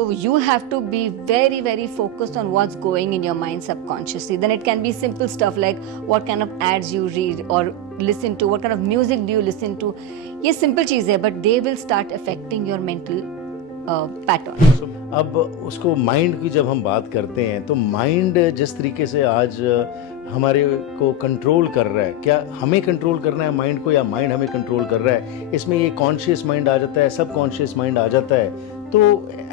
So you have to be very, very focused on what's going in your mind subconsciously. Then it can be simple stuff like what kind of ads you read or listen to, what kind of music do you listen to. ये simple चीज़ है, but they will start affecting your mental pattern. अब उसको mind की जब हम बात करते हैं तो माइंड जिस तरीके से आज हमारे को कंट्रोल कर रहा है, क्या हमें कंट्रोल करना है माइंड को या माइंड हमें कंट्रोल कर रहा है? इसमें ये कॉन्शियस माइंड आ जाता है, सब कॉन्शियस माइंड आ जाता है। तो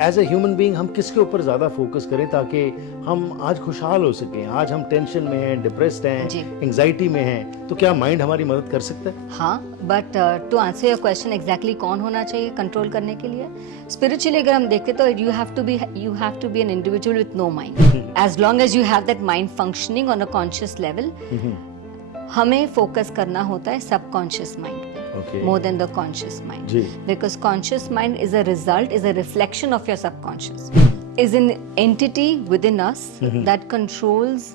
एज ए ह्यूमन बीइंग हम किसके ऊपर ज़्यादा फोकस करें ताकि हम आज खुशहाल हो सकें? आज हम टेंशन में हैं, डिप्रेस्ड हैं, एंग्जाइटी में हैं, तो क्या माइंड हमारी मदद कर सकता है? हाँ, but to answer your question exactly कौन होना चाहिए कंट्रोल करने के लिए? स्पिरिचुअली अगर हम देखते तो you have to be an individual with no mind. As long as you have that mind functioning on a conscious level, हमें फोकस करना होता है सबकॉन्शियस माइंड पे more than the conscious mind. Because conscious mind is a result, is a reflection of your subconscious. Is an entity within us that controls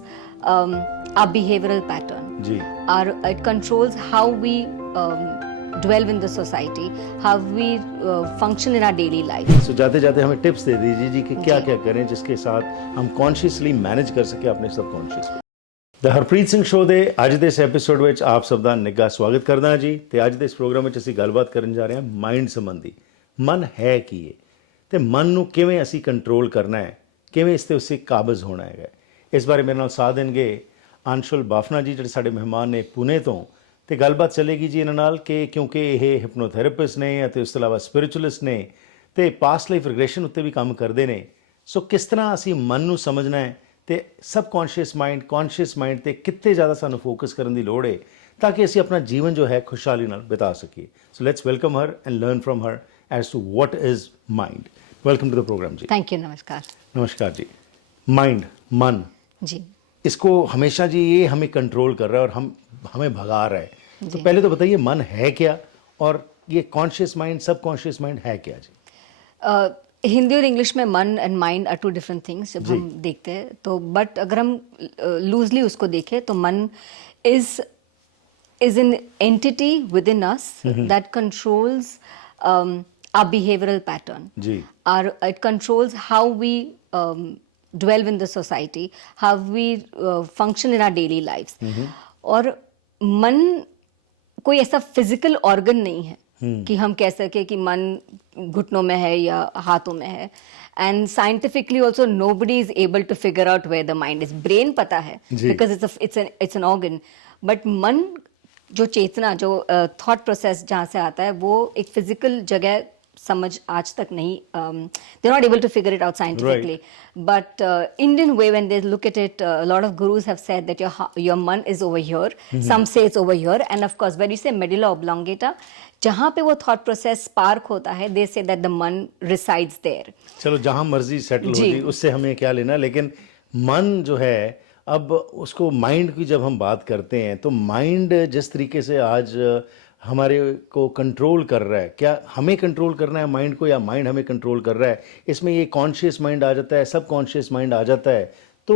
our behavioral pattern. It controls how we dwell in the society, how we function in our daily life. So जाते जाते हमें tips दे दीजिए जी कि क्या क्या करें जिसके साथ हम कॉन्शियसली मैनेज कर सके अपने सबकॉन्शियस को। द हरप्रीत ਸਿੰਘ ਸ਼ੋਅ ਦੇ ਅੱਜ ਦੇ ਇਸ ਐਪੀਸੋਡ ਵਿੱਚ ਆਪ ਸਭ ਦਾ ਨਿੱਘਾ ਸਵਾਗਤ ਕਰਦਾ ਜੀ। ਤੇ ਅੱਜ ਦੇ ਇਸ ਪ੍ਰੋਗਰਾਮ ਵਿੱਚ ਅਸੀਂ ਗੱਲਬਾਤ ਕਰਨ ਜਾ ਰਹੇ ਹਾਂ ਮਾਈਂਡ ਸੰਬੰਧੀ। ਮਨ ਹੈ ਕੀ ਹੈ ਤੇ ਮਨ ਨੂੰ ਕਿਵੇਂ ਅਸੀਂ ਕੰਟਰੋਲ ਕਰਨਾ ਹੈ, ਕਿਵੇਂ ਇਸ ਤੇ ਉਸੇ ਕਾਬਜ਼ ਹੋਣਾ ਹੈਗਾ। ਇਸ ਬਾਰੇ ਮੇਰੇ ਨਾਲ ਸਾਥ ਦੇਣਗੇ ਅੰਸ਼ੁਲ ਬਾਫਨਾ ਜੀ ਜਿਹੜੇ ਸਾਡੇ ਮਹਿਮਾਨ ਨੇ ਪੁਣੇ ਤੋਂ। ਤੇ ਗੱਲਬਾਤ ਚੱਲੇਗੀ ਜੀ ਇਹਨਾਂ ਨਾਲ ਕਿ ਕਿਉਂਕਿ ਇਹ ਹਿਪਨੋਥੈਰੇਪਿਸਟ ਨੇ ਅਤੇ ਉਸ ਤੋਂ ਇਲਾਵਾ ਸਪਿਰਿਚੁਅਲਿਸਟ ਨੇ ਤੇ ਪਾਸਟ ਲਾਈਫ ਰਿਗਰੈਸ਼ਨ ਉੱਤੇ ਵੀ ਕੰਮ ਕਰਦੇ ਨੇ। ਸੋ ਕਿਸ ਤਰ੍ਹਾਂ ਅਸੀਂ ਮਨ ਨੂੰ ਸਮਝਣਾ ਹੈ ਤੇ सबकॉन्शियस माइंड कॉन्शियस माइंड ਤੇ ਕਿੱਥੇ ਜ਼ਿਆਦਾ ਸਾਨੂੰ ਫੋਕਸ ਕਰਨ ਦੀ ਲੋੜ ਹੈ ਤਾਂ ਕਿ ਅਸੀਂ ਆਪਣਾ ਜੀਵਨ ਜੋ ਹੈ ਖੁਸ਼ਹਾਲੀ ਨਾਲ ਬਿਤਾ ਸਕੀਏ। So let's welcome her and learn from her as to what is mind. Welcome to the programme जी। Thank you. नमस्कार। नमस्कार जी। माइंड, मन जी, इसको हमेशा जी ये हमें कंट्रोल कर रहा है और हमें भगा रहा है। तो पहले तो बताइए मन है क्या और ये कॉन्शियस माइंड सबकॉन्शियस माइंड है क्या जी? हिंदी और इंग्लिश में मन and mind are two different things जब हम देखते हैं तो। बट अगर हम लूजली उसको देखें तो मन is an entity within us that controls our behavioural pattern. It controls how we dwell in the society, how we function in our daily lives. और मन कोई ऐसा फिजिकल ऑर्गन नहीं है कि हम कह सके कि मन घुटनों में है या हाथों में है। And scientifically also nobody is able to figure out where the mind is. Brain पता है because it's an organ, but मन जो चेतना, जो थॉट प्रोसेस जहाँ से आता है वो एक फिजिकल जगह समझ आज तक नहीं, they are not able to figure it out scientifically. But Indian way when they look at it, lot of gurus have said that your man is over here, some say it's over here, and of course when you say medulla oblongata जहाँ पे वो thought process spark होता है, दे say that the मन resides there. चलो जहाँ मर्जी settle हो जी, उससे हमें क्या लेना। लेकिन मन जो है, अब उसको माइंड की जब हम बात करते हैं तो माइंड जिस तरीके से आज हमारे को कंट्रोल कर रहा है, क्या हमें कंट्रोल करना है माइंड को या माइंड हमें कंट्रोल कर रहा है? इसमें ये कॉन्शियस माइंड आ जाता है, सब कॉन्शियस माइंड आ जाता है। तो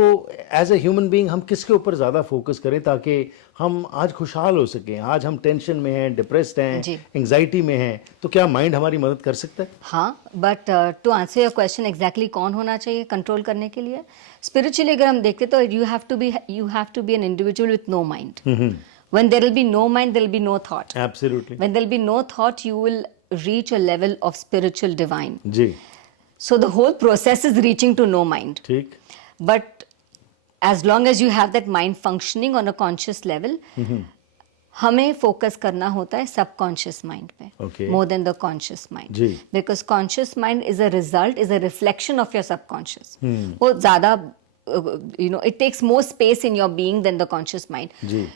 एज ए ह्यूमन बीइंग हम किसके ऊपर ज़्यादा फोकस करें ताकि हम आज खुशहाल हो सकें? आज हम टेंशन में हैं, डिप्रेस्ड हैं, एंग्जाइटी में हैं, तो क्या माइंड हमारी मदद कर सकता है? हाँ, but to answer your question exactly कौन होना चाहिए कंट्रोल करने के लिए? स्पिरिचुअली अगर हम देखते तो you have to be an individual with no mind. When there will be no mind, there will be no thought. Absolutely. When there will be no thought, you will reach a level of spiritual divine. जी. So the whole process is reaching to no mind. ठीक. But as long as you have that mind functioning on a conscious level, हमें focus करना होता है subconscious mind पे more than the conscious mind. जी. Because conscious mind is a result, is a reflection of your subconscious. वो ज़्यादा it takes more space in your being than the conscious mind.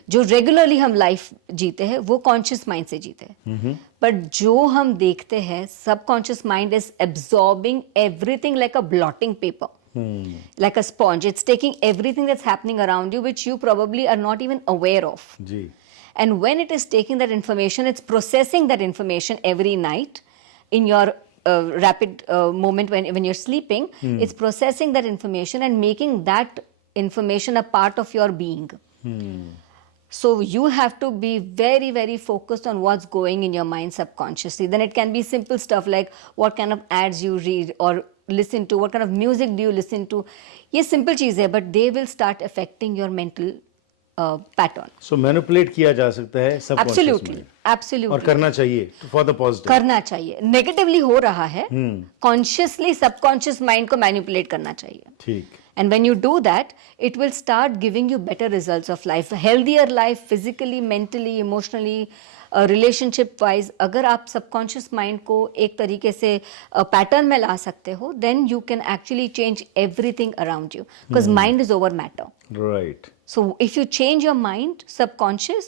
जो regularly हम life जीते हैं वो conscious mind से जीते हैं, बट जो हम देखते हैं subconscious mind is absorbing everything like a blotting paper, like a sponge. It's taking everything that's happening around you which you probably are not even aware of. And when it is taking that information, it's processing that information every night in your rapid moment when you're sleeping. It's processing that information and making that information a part of your being. So you have to be very, very focused on what's going in your mind subconsciously. Then it can be simple stuff like what kind of ads you read or listen to, what kind of music do you listen to. ये simple चीज़ है, but they will start affecting your mental pattern. So manipulate किया जा सकता है subconscious Absolutely, mind, absolutely. और करना चाहिए for the positive. करना चाहिए। नेगेटिवली हो रहा है, कॉन्शियसली सबकॉन्शियस माइंड को मैनिपुलेट करना चाहिए। ठीक। And when you do that, it will start giving you better results of life, healthier life, physically, mentally, emotionally, relationship wise. अगर आप subconscious mind को एक तरीके से पैटर्न में ला सकते हो, then you can actually change everything around you, because mind is over matter. Right. So if you change your mind, subconscious,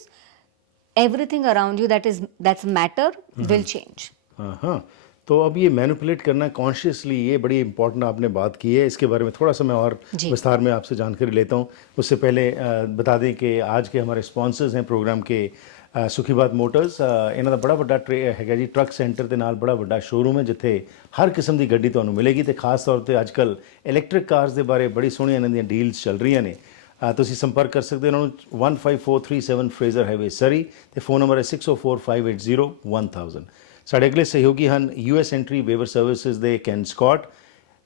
everything around you that's matter will change. हाँ, तो अब ये मैनिपुलेट करना कॉन्शियसली, ये बड़ी इंपॉर्टेंट आपने बात की है। इसके बारे में थोड़ा सा मैं और जी। विस्तार में आपसे जानकारी लेता हूँ। उससे पहले बता दें कि आज के हमारे स्पॉन्सर्स हैं प्रोग्राम के ਸੁਖੀਬਾਤ ਮੋਟਰਸ। ਇਹਨਾਂ ਦਾ ਬੜਾ ਵੱਡਾ ਹੈਗਾ ਜੀ, ਟਰੱਕ ਸੈਂਟਰ ਦੇ ਨਾਲ ਬੜਾ ਵੱਡਾ ਸ਼ੋਰੂਮ ਹੈ ਜਿੱਥੇ ਹਰ ਕਿਸਮ ਦੀ ਗੱਡੀ ਤੁਹਾਨੂੰ ਮਿਲੇਗੀ, ਤੇ ਖਾਸ ਤੌਰ ਤੇ ਅੱਜਕੱਲ ਇਲੈਕਟ੍ਰਿਕ ਕਾਰਸ ਦੇ ਬਾਰੇ ਬੜੀ ਸੋਹਣੀਆਂ ਇਹਨਾਂ ਦੀਆਂ ਡੀਲਸ ਚੱਲ ਰਹੀਆਂ ਨੇ। ਤੁਸੀਂ ਸੰਪਰਕ ਕਰ ਸਕਦੇ ਹੋ ਇਹਨਾਂ ਨੂੰ 15437 ਫਰੇਜ਼ਰ ਹਾਈਵੇ ਸਰੀ, ਤੇ ਫੋਨ ਨੰਬਰ ਹੈ 6045801000। ਸਾਡੇ ਅਗਲੇ ਸਹਿਯੋਗੀ ਹਨ US ਐਂਟਰੀ ਵੇਵਰ ਸਰਵਿਸਿਜ਼ ਦੇ ਕੈਨ ਸਕਾਟ।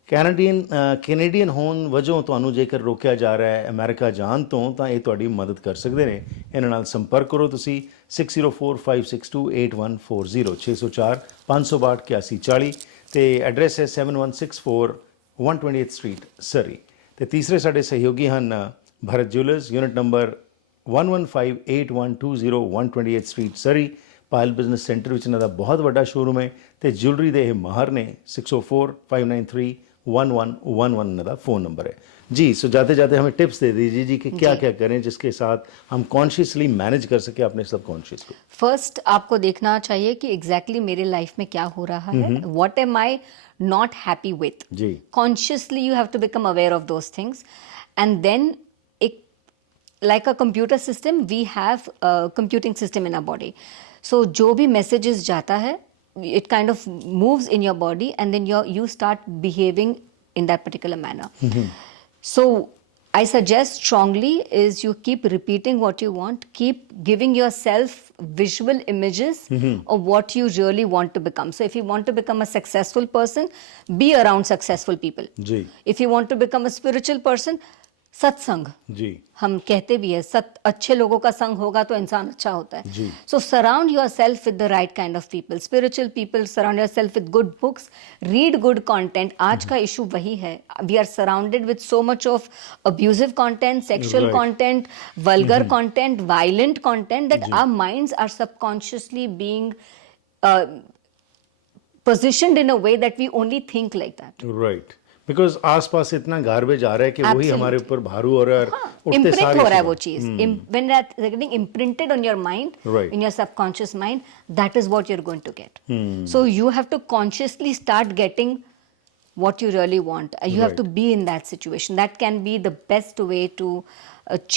ਕੈਨੇਡੀਅਨ ਹੋਣ ਵਜੋਂ ਤੁਹਾਨੂੰ ਜੇਕਰ ਰੋਕਿਆ ਜਾ ਰਿਹਾ ਹੈ ਅਮਰੀਕਾ ਜਾਣ ਤੋਂ, ਤਾਂ ਇਹ ਤੁਹਾਡੀ ਮਦਦ ਕਰ ਸਕਦੇ ਨੇ। ਇਹਨਾਂ ਨਾਲ ਸੰਪਰਕ ਕਰੋ ਤੁਸੀਂ 6045628140 604 562 8140, ਤੇ ਐਡਰੈਸ ਹੈ 7164 128th ਸਟਰੀਟ ਸਰੀ। ਤੇ ਤੀਸਰੇ ਸਾਡੇ ਸਹਿਯੋਗੀ ਹਨ Bharat jewellers, unit number 1158120 128th street Surrey. Payal business centre ਵਿੱਚ ਇਹਨਾਂ ਦਾ ਬਹੁਤ ਵੱਡਾ ਸ਼ੋਰੂਮ ਹੈ, ਤੇ ਜਿਊਲਰੀ ਦੇ ਇਹ ਮਾਹਰ ਨੇ। 6045931111 ਇਹਨਾਂ ਦਾ फ़ोन नंबर है जी। सो जाते जाते हमें टिप्स दे दीजिए जी कि क्या क्या करें जिसके साथ हम कॉन्शियसली मैनेज कर सके अपने सबकॉन्शियस को। फर्स्ट आपको देखना चाहिए कि एग्जैक्टली मेरे लाइफ में क्या हो रहा है, what am I not happy with जी। Consciously you have to become aware of those things, and then एक like a computer system, we have a computing system in our body. So जो भी messages जाता है, it kind of moves in your body, and then you start behaving in that particular manner. So I suggest strongly is you keep repeating what you want, keep giving yourself visual images of what you really want to become. So if you want to become a successful person, be around successful people. Ji. If you want to become a spiritual person, सत्संग जी। हम कहते भी है, अच्छे लोगों का संग होगा तो इंसान अच्छा होता है। जी। So surround yourself with the right kind of people, spiritual people, surround yourself with good books, read good content. आज का इशू वही है, we are surrounded with so much of abusive content, sexual Right. Content, vulgar content, violent content, that our minds are subconsciously being positioned in a way that we only think like that. Right, because आसपास इतना garbage आ रहा है कि वही Absolutely. हमारे ऊपर भारू हो रहा है, और उठते इम्प्रिंट सारे हो रहा है सुबह। वो चीज, when that's getting imprinted on your mind, Right. in your subconscious mind, that is what you're going to get. So you have to consciously start getting what you really want. You have Right. to be in that situation. That can be the best way to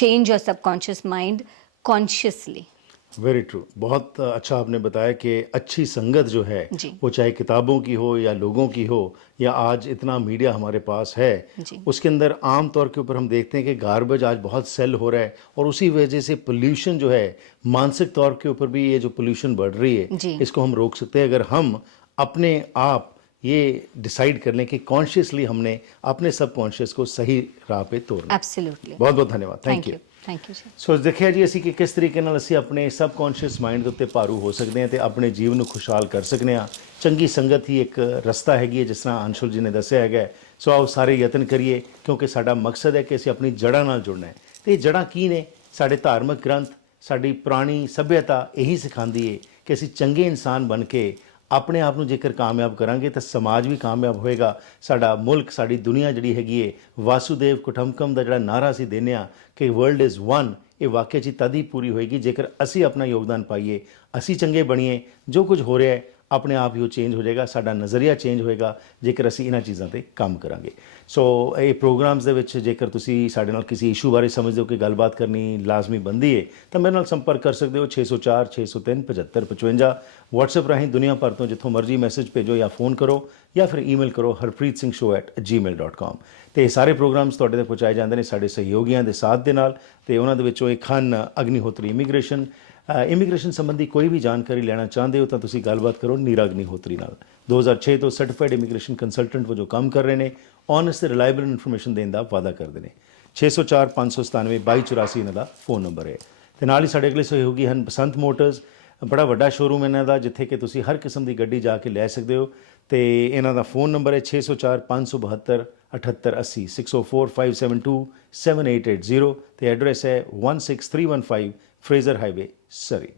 change your subconscious mind consciously. Very true. बहुत अच्छा आपने बताया कि अच्छी संगत जो है जी। वो चाहे किताबों की हो या लोगों की हो, या आज इतना मीडिया हमारे पास है जी। उसके अंदर आम तौर के ऊपर हम देखते हैं कि गार्बेज आज बहुत सेल हो रहा है, और उसी वजह से पोल्यूशन जो है, मानसिक तौर के ऊपर भी ये जो पोल्यूशन बढ़ रही है, जी। इसको हम रोक सकते हैं अगर हम अपने आप ये डिसाइड कर लें कि कॉन्शियसली हमने अपने सबकॉन्शियस को सही राह पे तोड़ना। Absolutely. बहुत बहुत धन्यवाद, thank you. Thank you, sir. ਸੋ ਦੇਖਿਆ ਜੀ ਅਸੀਂ ਕਿ ਕਿਸ ਤਰੀਕੇ ਨਾਲ ਅਸੀਂ ਆਪਣੇ ਸਬਕੌਂਸ਼ੀਅਸ ਮਾਈਂਡ ਦੇ ਉੱਤੇ ਭਾਰੂ ਹੋ ਸਕਦੇ ਹਾਂ ਤੇ ਆਪਣੇ ਜੀਵਨ ਨੂੰ ਖੁਸ਼ਹਾਲ ਕਰ ਸਕਦੇ ਹਾਂ। ਚੰਗੀ ਸੰਗਤ ਹੀ ਇੱਕ ਰਸਤਾ ਹੈਗੀ ਹੈ, ਜਿਸ ਤਰ੍ਹਾਂ ਅੰਸ਼ੁਲ ਜੀ ਨੇ ਦੱਸਿਆ ਹੈਗਾ। ਸੋ ਆਓ ਸਾਰੇ ਯਤਨ ਕਰੀਏ, ਕਿਉਂਕਿ ਸਾਡਾ ਮਕਸਦ ਹੈ ਕਿ ਅਸੀਂ ਆਪਣੀ ਜੜ੍ਹਾਂ ਨਾਲ ਜੁੜਨਾ ਹੈ। ਤੇ ਇਹ ਜੜ੍ਹਾਂ ਕੀ ਨੇ? ਸਾਡੇ ਧਾਰਮਿਕ ਗ੍ਰੰਥ, ਸਾਡੀ ਪੁਰਾਣੀ ਸੱਭਿਅਤਾ ਇਹੀ ਸਿਖਾਉਂਦੀ ਹੈ ਕਿ ਅਸੀਂ ਚੰਗੇ ਇਨਸਾਨ ਬਣ ਕੇ ਆਪਣੇ ਆਪ ਨੂੰ ਜੇਕਰ ਕਾਮਯਾਬ ਕਰਾਂਗੇ ਤਾਂ ਸਮਾਜ ਵੀ ਕਾਮਯਾਬ ਹੋਏਗਾ। ਸਾਡਾ ਮੁਲਕ, ਸਾਡੀ ਦੁਨੀਆ ਜਿਹੜੀ ਹੈਗੀ ਹੈ, ਵਾਸੂਦੇਵ ਕੁਟੰਬਕਮ ਦਾ ਜਿਹੜਾ ਨਾਰਾ ਅਸੀਂ ਦਿੰਦੇ ਹਾਂ ਕਿ ਵਰਲਡ ਇਜ਼ ਵਨ, ਇਹ ਵਾਕਿਆ 'ਚ ਤਦ ਹੀ ਪੂਰੀ ਹੋਏਗੀ ਜੇਕਰ ਅਸੀਂ ਆਪਣਾ ਯੋਗਦਾਨ ਪਾਈਏ, ਅਸੀਂ ਚੰਗੇ ਬਣੀਏ। ਜੋ ਕੁਝ ਹੋ ਰਿਹਾ ਹੈ ਆਪਣੇ ਆਪ ਹੀ ਉਹ ਚੇਂਜ ਹੋ ਜਾਏਗਾ, ਸਾਡਾ ਨਜ਼ਰੀਆ ਚੇਂਜ ਹੋਏਗਾ ਜੇਕਰ ਅਸੀਂ ਇਹਨਾਂ ਚੀਜ਼ਾਂ 'ਤੇ ਕੰਮ ਕਰਾਂਗੇ। ਸੋ ਇਹ ਪ੍ਰੋਗਰਾਮਸ ਦੇ ਵਿੱਚ ਜੇਕਰ ਤੁਸੀਂ ਸਾਡੇ ਨਾਲ ਕਿਸੇ ਇਸ਼ੂ ਬਾਰੇ ਸਮਝਦੇ ਹੋ ਕਿ ਗੱਲਬਾਤ ਕਰਨੀ ਲਾਜ਼ਮੀ ਬਣਦੀ ਹੈ ਤਾਂ ਮੇਰੇ ਨਾਲ ਸੰਪਰਕ ਕਰ ਸਕਦੇ ਹੋ 604 603 7555। WhatsApp ਰਾਹੀਂ ਦੁਨੀਆ ਭਰ ਤੋਂ ਜਿੱਥੋਂ ਮਰਜ਼ੀ ਮੈਸੇਜ ਭੇਜੋ ਜਾਂ ਫੋਨ ਕਰੋ, ਜਾਂ ਫਿਰ ਈਮੇਲ ਕਰੋ harpreetsingh@gmail.com। ਤੇ ਇਹ ਸਾਰੇ ਪ੍ਰੋਗਰਾਮਸ ਤੁਹਾਡੇ ਤੱਕ ਪਹੁੰਚਾਏ ਜਾਂਦੇ ਨੇ ਸਾਡੇ ਸਹਿਯੋਗੀਆਂ ਦੇ ਸਾਥ ਦੇ ਨਾਲ, ਤੇ ਉਹਨਾਂ ਦੇ ਵਿੱਚੋਂ ਇੱਕ ਹਨ ਅਗਨੀਹੋਤਰੀ ਇਮੀਗ੍ਰੇਸ਼ਨ, ਇਮੀਗ੍ਰੇਸ਼ਨ ਸੰਬੰਧੀ ਕੋਈ ਵੀ ਜਾਣਕਾਰੀ ਲੈਣਾ ਚਾਹੁੰਦੇ ਹੋ ਤਾਂ ਤੁਸੀਂ ਗੱਲਬਾਤ ਕਰੋ ਨੀਰਾ ਅਗਨੀਹੋਤਰੀ ਨਾਲ। 2006 ਤੋਂ ਸਰਟੀਫਾਈਡ ਇਮੀਗ੍ਰੇਸ਼ਨ ਕੰਸਲਟੈਂਟ ਵਜੋਂ ਕੰਮ ਕਰ ਰਹੇ ਨੇ। ਓਨੈਸਟ ਤੇ ਰਿਲਾਇਬਲ ਇਨਫੋਰਮੇਸ਼ਨ ਦੇਣ ਦਾ ਵਾਅਦਾ ਕਰਦੇ ਨੇ। 604 597 2284 ਇਹਨਾਂ ਦਾ ਫੋਨ ਨੰਬਰ ਹੈ। ਤੇ ਨਾਲ ਹੀ ਸਾਡੇ ਅਗਲੇ ਸਹਿਯੋਗੀ ਹਨ ਬਸੰਤ ਮੋਟਰਸ। ਬੜਾ ਵੱਡਾ ਸ਼ੋਰੂਮ ਇਹਨਾਂ ਦਾ, ਜਿੱਥੇ ਕਿ ਤੁਸੀਂ ਹਰ ਕਿਸਮ ਦੀ ਗੱਡੀ ਜਾ ਕੇ ਲੈ ਸਕਦੇ ਹੋ। ਤੇ ਇਹਨਾਂ ਦਾ ਫੋਨ ਨੰਬਰ ਹੈ 604 572 7880 604 572 7880 ਤੇ ਐਡਰੈਸ ਹੈ 16315 ਫਰੇਜ਼ਰ ਹਾਈਵੇ, ਸਰੀ।